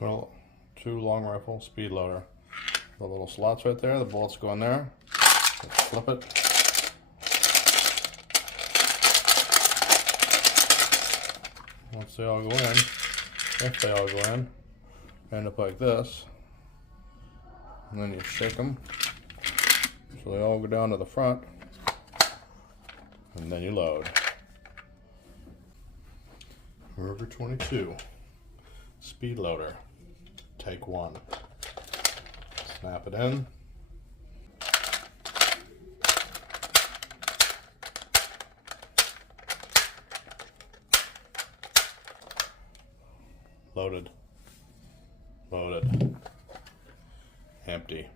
2 long rifle speed loader. The little slots right there, the bullets go in there. Let's flip it. Once they all go in, if they all go in, end up like this. And then you shake them so they all go down to the front. And then you load. Ruger 22 speed loader. Take 1. Snap it in. Loaded. Loaded. Empty.